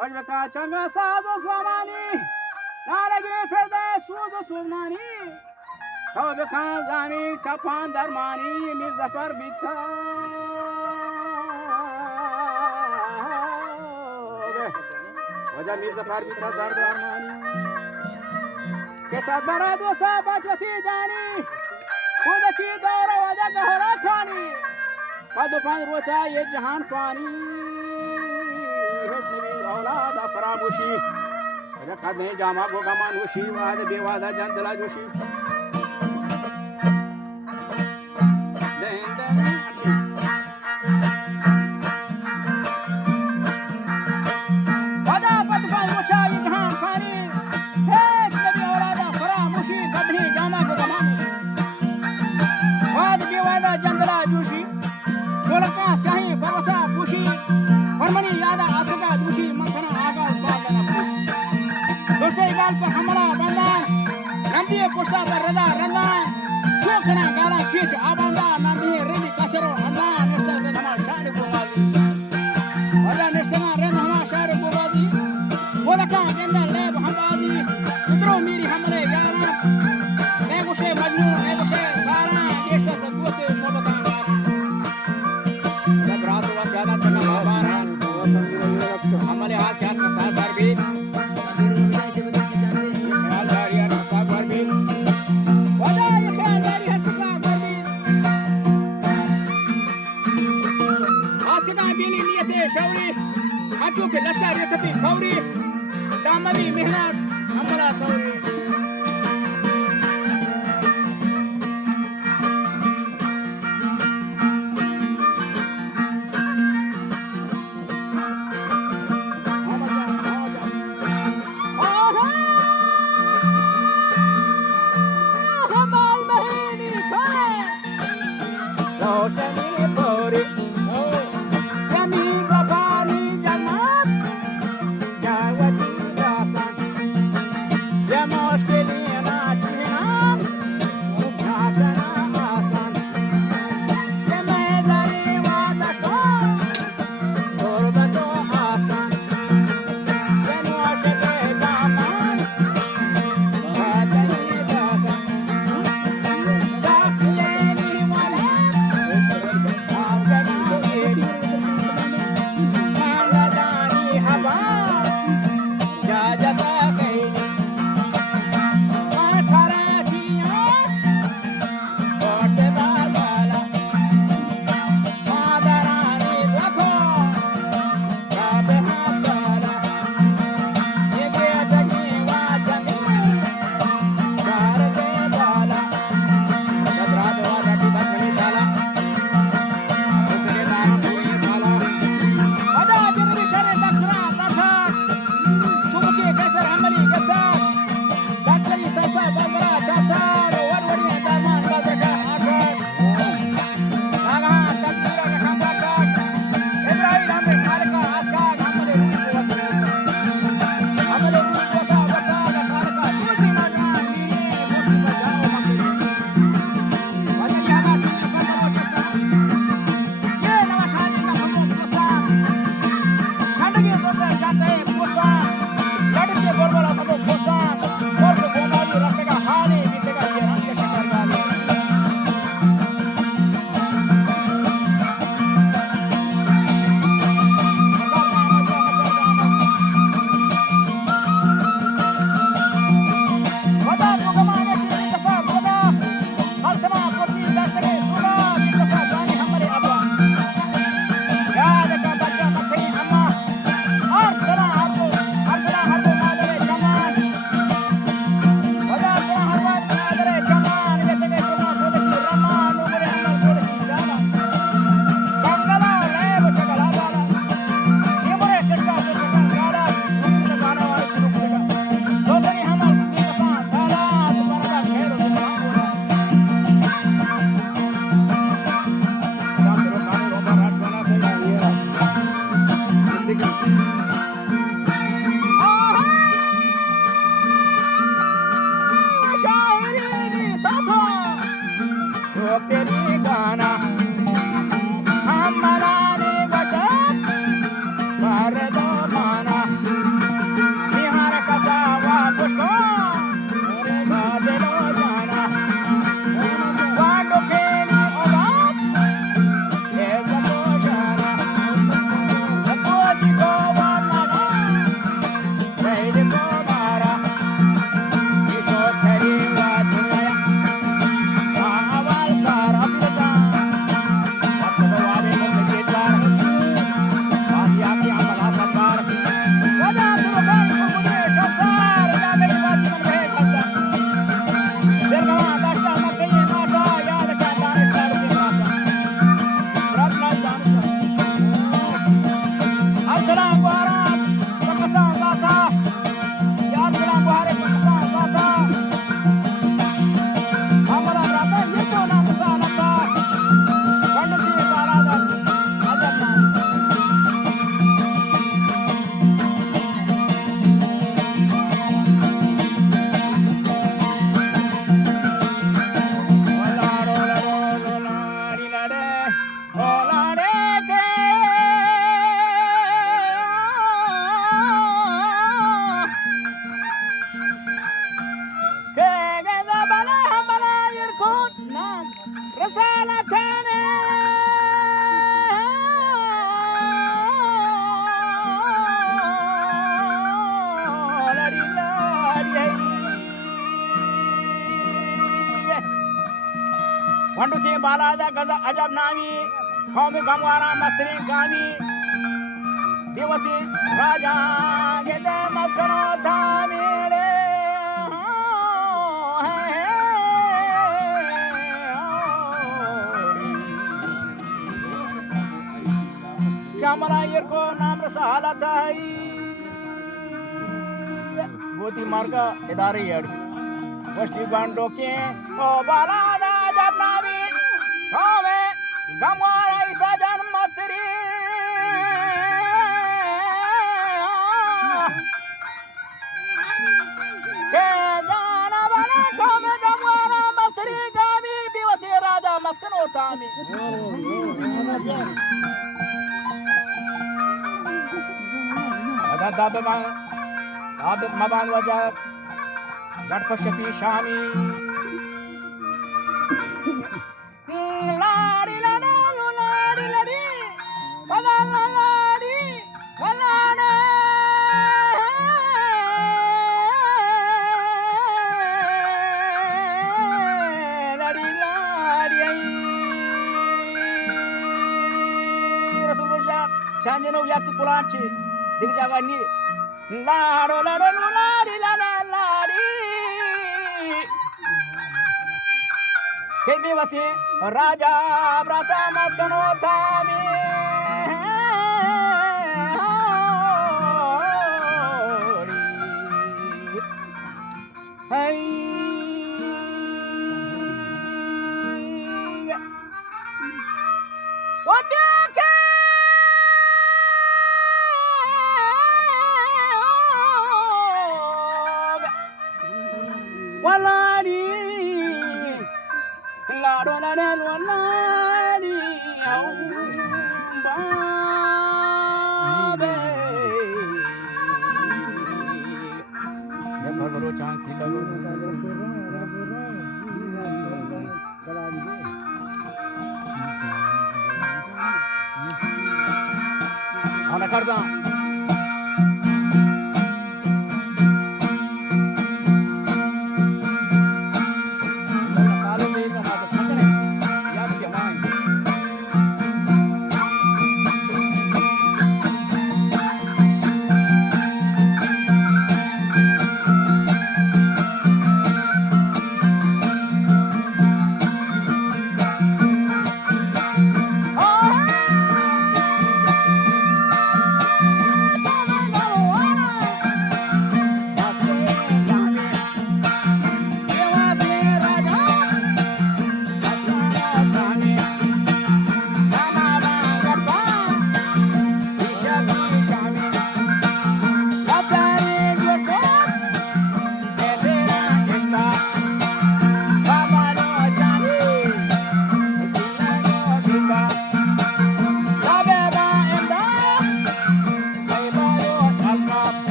وجبك چنگا ساز و سامانی نارگی فرده سوز و سوزمانی تو بکن زمین چپان درمانی میر زفر بیتا وجه میر زفر بیتا در درمانی کسات برا دوستا بچوتی جانی خودکی دور وجه گهورا کانی قد پند روچا یہ جہان پانی نبی اولاد فراموشی قد نہیں جامع گو گمان ہوشی وعد بے وعدہ جان دلا جوشی وعدہ پد پند روچا یہ جہان پانی نبی اولاد فراموشی قد نہیں جامع گو گمان ہوشی وعد بے وعدہ جان دلا جوشی ढोलका शाही पर्वता पुशी परमनी यादा आसुका दुशी मंथना आगा बादना दोसे गाल पर हमला बंदा नंदी कोस्ता पर रदा रंदा चोकना गाला खींच आबंदा नंदी रेडी कसरो अंदा नेस्ता रे हमा शार गोवादी वजा नेस्ता रे हमा शार गोवादी ढोलका गेंदा लेब हमबादी इधरो मेरी हमले यारा नेगोशे मजनू नेगोशे सारा नेस्ता से दोसे मोबता हमारे हाथ क्या करता है सर भी लश्कर ये कभी खौरी दामनी मेहनत हमारा सौरी Para भंडुके बालादा गज अजब नावी कौमी गमवारा मस्तरी गावी दिवसी राजा घेते मस्कनो था मेरे श्यामला को नाम रसा हालत गोती मार्ग इदारे वस्ती गांडो के ओ बालादा जब नावी कौमे गमवारा ईसा जन मस्तरी के जाना वाला कौमे गमवारा मस्तरी गावी दिवसी राजा मस्कन होता दाब मबान वजह गणपति शामी लाड़ी लड़ा लाड़ी लड़ी पदा लाड़ी लाड़े लड़ी लाड़ी रसूल शांजनो याती कुलाची दिख जागा नी लाडो लाडो लाडी लाडा लाडी हे दिवसी राजा व्रता मस्कनो थामी Waladi, lado lado waladi, babe. Yang baru cantik lagu. Anak kerja.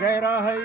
गहरा है